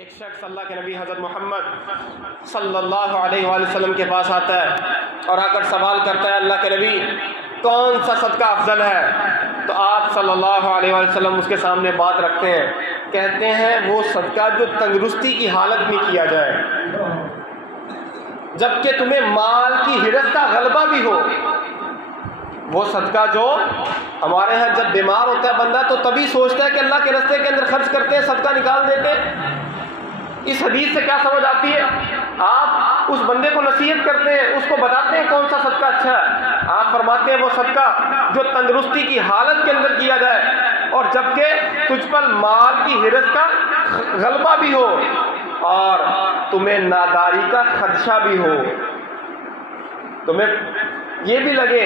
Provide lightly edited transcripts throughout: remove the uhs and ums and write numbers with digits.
ایک شخص اللہ کے نبی حضرت محمد صلی اللہ علیہ وآلہ وسلم کے پاس آتا ہے اور آ کر سوال کرتا ہے، اللہ کے نبی کون سا صدقہ افضل ہے؟ تو آپ صلی اللہ علیہ وآلہ وسلم اس کے سامنے بات رکھتے ہیں، کہتے ہیں وہ صدقہ جو تندرستی کی حالت میں کیا جائے، جبکہ تمہیں مال کی حرص کا غلبہ بھی ہو۔ وہ صدقہ جو ہمارے ہاں جب بیمار ہوتا ہے بندہ تو تبھی سوچتا ہے کہ اللہ کے راستے کے اندر خرچ کرتے ہیں، صدقہ نکال دیتے ہیں۔ اس حدیث سے کیا سمجھ آتی ہے؟ آپ اس بندے کو نصیحت کرتے ہیں، اس کو بتاتے ہیں کون سا صدقہ اچھا ہے۔ آپ فرماتے ہیں وہ صدقہ جو تندرستی کی حالت کے اندر کیا جائے اور جبکہ تجھ پر مال کی حرص کا غلبہ بھی ہو اور تمہیں ناداری کا خدشہ بھی ہو، تمہیں یہ بھی لگے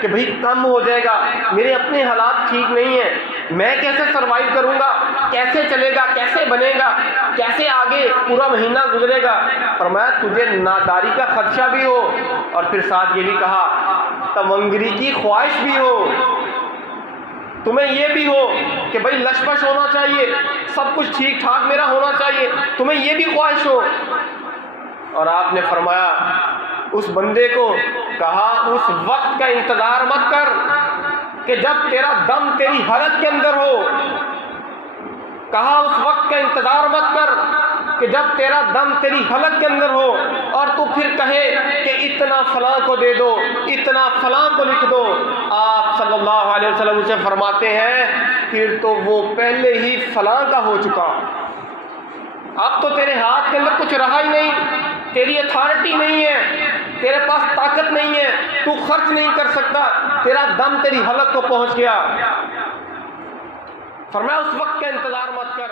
کہ بھئی کم ہو جائے گا، میرے اپنے حالات ٹھیک نہیں ہیں، میں کیسے سروائیو کروں گا، کیسے چلے گا، کیسے بنے گا، کیسے آگے پورا مہینہ گزرے گا۔ فرمایا تجھے ناداری کا خدشہ بھی ہو اور پھر ساتھ یہ بھی کہا تمنگری کی خواہش بھی ہو، تمہیں یہ بھی ہو کہ بھئی لش پش ہونا چاہیے، سب کچھ ٹھیک ٹھاک میرا ہونا چاہیے، تمہیں یہ بھی خواہش ہو۔ اور آپ نے فرمایا اس بندے کو کہا اس وقت کا انتظار مت کر کہ جب تیرا دم تیری حلق کے اندر ہو، کہا اس وقت کا انتظار مت کر کہ جب تیرا دم تیری حلق کے اندر ہو اور تو پھر کہے کہ اتنا فلاں کو دے دو، اتنا فلاں کو لکھ دو۔ آپ صلی اللہ علیہ وسلم سے فرماتے ہیں پھر تو وہ پہلے ہی فلاں کا ہو چکا، اب تو تیرے ہاتھ کے اندر کچھ رہا ہی نہیں، تیری اتھارٹی نہیں ہے، تیرے پاس طاقت نہیں ہے، تو خرچ نہیں کر سکتا، تیرا دم تیری حلق کو پہنچ گیا۔ فرمایا اس وقت کا انتظار مت کر۔